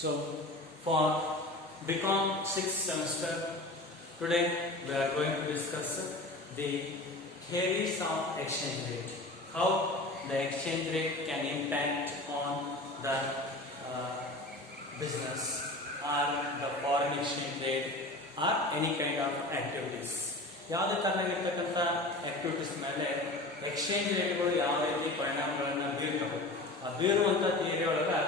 So, for BCom 6th semester, today we are going to discuss the theories of exchange rate. How the exchange rate can impact on the business or the foreign exchange rate or any kind of activities. ಯಾವುದೇ ಕಾರಣಕ್ಕಿರ್ತಕ್ಕಂಥ activities ಮೇಲೆ exchange ರೇಟ್ಗಳು ಯಾವ ರೀತಿ ಪರಿಣಾಮಗಳನ್ನು ಬೀರ್ತವೆ ಆ ಬೀರುವಂಥ theory ಒಳಗೆ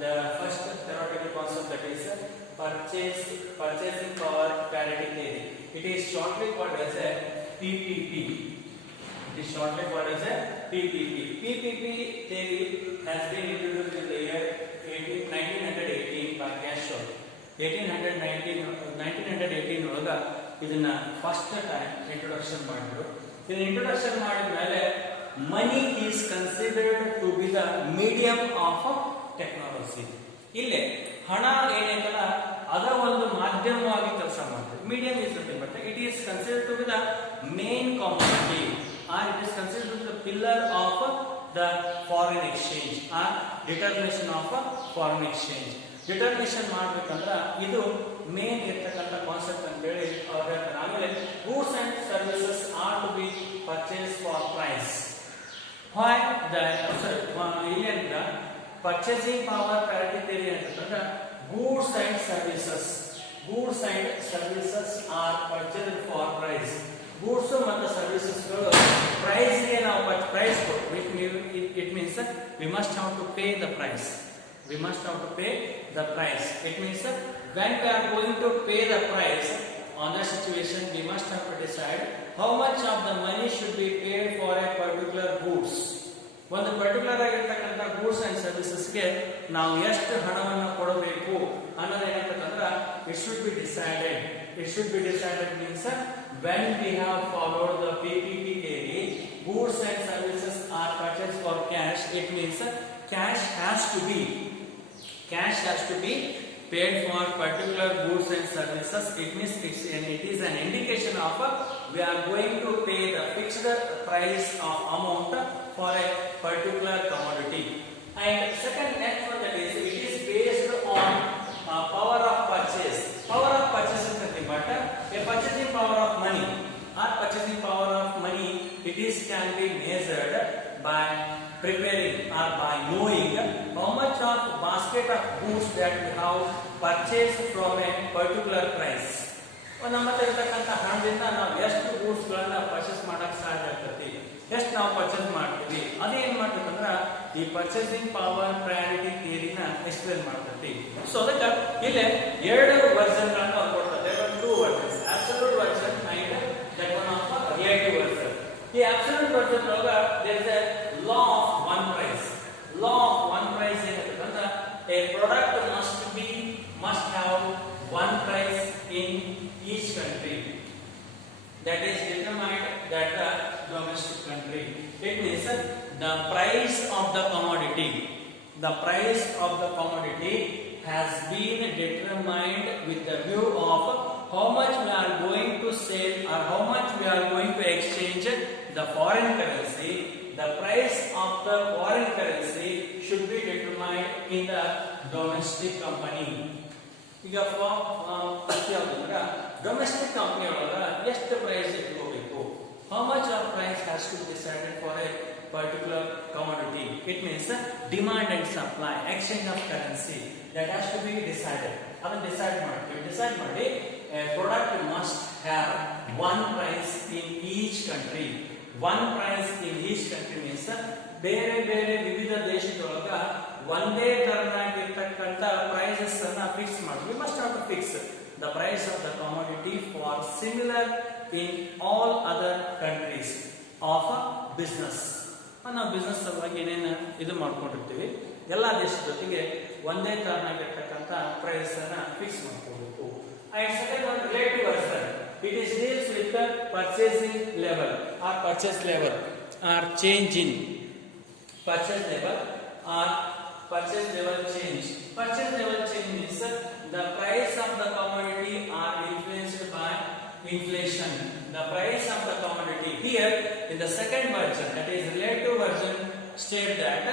the first theoretical concept, that is purchasing power parity theory. It is shortly called as a PPP. It is shortly called as a PPP. PPP theory has been introduced in the year 1918 by Cashel. 1918 ಒಳಗ ಇದನ್ನ first time introduction ಮಾಡಿದ್ರು. ಇದನ್ನ introduction ಮಾಡಿದ ಮೇಲೆ money is considered to be the medium of technology. ಇಲ್ಲಿ ಹಣ ಏನೈತಲ್ಲ ಅದ ಒಂದು ಮಾಧ್ಯಮವಾಗಿ ಕೆಲಸ ಮಾಡ್ತದೆ. Medium is nothing but it is considered to be the main commodity or it is considered to be the pillar of the foreign exchange or determination of foreign exchange. Determination ಮಾಡ್ಬೇಕಂದ್ರ ಇದು ಮೇನ್ ಇರ್ತಕ್ಕಂಥ concept ಅಂತ ಹೇಳಿ ಅವ್ರು ಹೇಳ್ತಾರೆ. ಆಮೇಲೆ goods and services are to be purchase for price. Why the ಇಲ್ಲಿ ಅಂತ purchasing power parity theory ಅಂತಂದ್ರೆ goods and services are purchased for price. goods ಮತ್ತು services ಗಳು ಪ್ರೈಸ್ ಗೆ ನಾವು ಪ್ರೈಸ್ ಕೊಟ್ಟು it means that we must have to pay the price. It means that when we are going to pay the price on that situation, we must have to decide how much of the money should be paid for a particular goods. ಒಂದು particular ಆಗಿರ್ತಕ್ಕಂಥ goods and ಸರ್ವಿಸಸ್ಗೆ ನಾವು ಎಷ್ಟು ಹಣವನ್ನು ಕೊಡಬೇಕು ಅನ್ನೋದೇನಂತಂದ್ರೆ it should be decided means when we have followed the PPP theory, goods and services are purchased for cash. It means cash has to be paid for particular goods and services. It means it is an indication of we are going to pay the fixed price of amount for a particular commodity. And second, next one, that is it is based on power of purchase. Power of purchase is nothing but a purchasing power of money. It is can be measured by preparing or by knowing how much of basket of goods that we have purchased from a particular price. ನಮ್ಮ ಹತ್ರ ಇರ್ತಕ್ಕಂಥ ಹಣದಿಂದ ನಾವು ಎಷ್ಟು goods ಗಳನ್ನ purchase ಮಾಡಕ್ ಸಾಧ್ಯ ಆಗ್ತೈತಿ, ಎಷ್ಟು ನಾವು ಪರ್ಚೇಸ್ ಮಾಡ್ತೀವಿ, ಅದೇನ್ ಮಾಡ್ತಂದ್ರ ಈ ಪರ್ಚೇಸಿಂಗ್ ಪವರ್ ಪ್ರಯಾರಿಟಿ ಥಿಯರಿನ ಎಕ್ಸ್ಪ್ಲೇನ್ ಮಾಡ್ತೈತಿ. ಸೊ ಅದಕ್ಕೆ ಇಲ್ಲಿ ಎರಡು ವರ್ಷನ್ ಗಳನ್ನ ಕೊಡ್ತದೆ. Two versions, absolute version and that one of relative version. ಈ ಅಬ್ಸಲ್ಯೂಟ್ ವರ್ಷನ್ ಒಳಗ there is a law of one price ಏನಂತಂದ್ರ a product must have one price in each country that is determined that the domestic country. It means the price of the commodity has been determined with the view of how much we are going to sell or how much we are going to exchange the foreign currency. The price of the foreign currency should be determined in the domestic company. ಈಗ domestic company ಒಳಗ ಎಷ್ಟು price ಇಟ್ಕೋಬೇಕು, how much of price has to be decided for a particular commodity. It means demand and supply, exchange of currency, that has to be decided. ಅದನ್ನ decide ಮಾಡಿ a product must have one price in each country. One price in each country means ಬೇರೆ ವಿವಿಧ ದೇಶದೊಳಗ ಒಂದೇ ತರನಾಗಿರ್ತಕ್ಕಂಥ prices ಅನ್ನ fix ಮಾಡಿ. We must have to fix the price of the commodity for similar in all other countries of business. ನಾವು business ಸಲುವಾಗಿ ಏನೇನು ಇದು ಮಾಡ್ಕೊಂಡಿರ್ತೀವಿ ಎಲ್ಲಾ ದೇಶದ ಜೊತೆಗೆ ಒಂದೇ ತರನಾಗಿರ್ತಕ್ಕಂಥ ಪ್ರೈಸ್ ಅನ್ನ ಫಿಕ್ಸ್ ಮಾಡ್ಕೋಬೇಕು. And second one, relative version. It is deals with the purchasing level or purchase level or change in purchase level or purchase level change. Purchase level change means the price of the commodity are influenced by inflation. The price of the commodity here in the second version, that is relative version, state that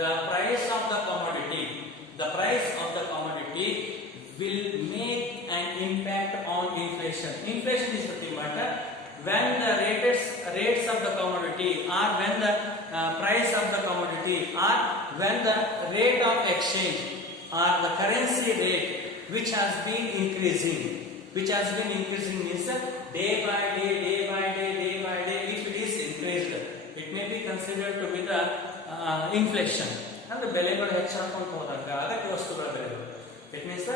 the price of the commodity will make an impact on inflation. Inflation is nothing but when the rates of the commodity, or when the price of the commodity, or when the rate of exchange or the currency rate which has been increasing means day by day, if it is increased, it may be considered to be the inflation. And the ಬೆಲೆಗಳು ಹೆಚ್ಚಾಗ್ತಾ ಹೋದಾಗ ಅಗತ್ಯ ವಸ್ತುಗಳ ಬೆಲೆಗಳು, it means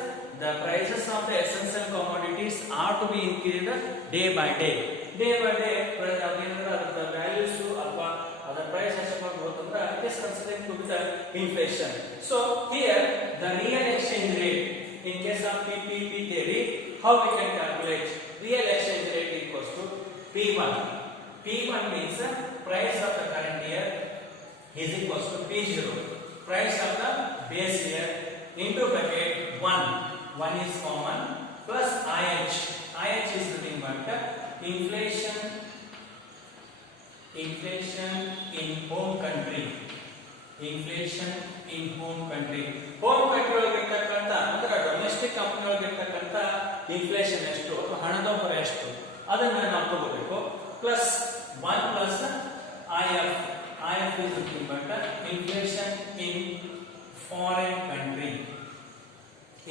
the prices of the essential commodities are to be increased day by day. The values ಅಥವಾ ಅದರ price ಹೆಚ್ಚಾಗ್ತಾ ಹೋದ್ರೆ it is considered to be the inflation. So here the real exchange rate in case of PPP theory, how we can calculate real exchange rate equals to P1. P1 means price of the current year is equals to P0, price of the base year, into bracket 1 is common, plus IH is nothing but inflation in home country. Inflation in home country. Home country ಒಳಗಿರ್ತಕ್ಕಂಥ ಅಂದ್ರೆ domestic company ಒಳಗಿರ್ತಕ್ಕಂಥ inflation ಎಷ್ಟು ಅಥವಾ ಹಣದುಬ್ಬರ ಎಷ್ಟು ಅದನ್ನ ನಾವು ತಗೋಬೇಕು. Plus 1 plus IF is nothing but inflation in foreign country.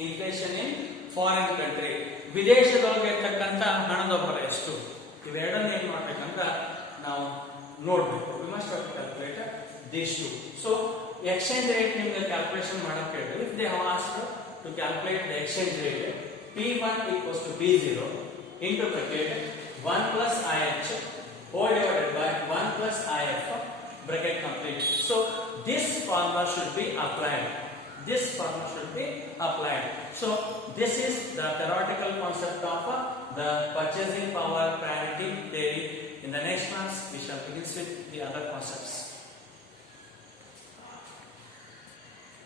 Inflation in foreign country. ವಿದೇಶದೊಳಗೆ ಇರ್ತಕ್ಕಂಥ ಹಣದುಬ್ಬರ ಎಷ್ಟು, ಇವೆರಡನ್ನ ಏನ್ ಮಾಡ್ಬೇಕಂತ ನಾವು ನೋಡ್ಬೇಕು. We must have to calculate these two. So exchange rate ನಿಮಗೆ ಕ್ಯಾಲ್ಕುಲೇಷನ್ ಮಾಡಕ್ಕೆ ಹೇಳಿದ್ರೆ, if they have asked to calculate the exchange rate, P1 equals to P0 into bracket 1 plus IH whole divided by 1 plus IF, bracket complete. So this formula should be applied. So this is the theoretical concept of the purchasing power parity theory. In the next class we shall begin with the other concepts.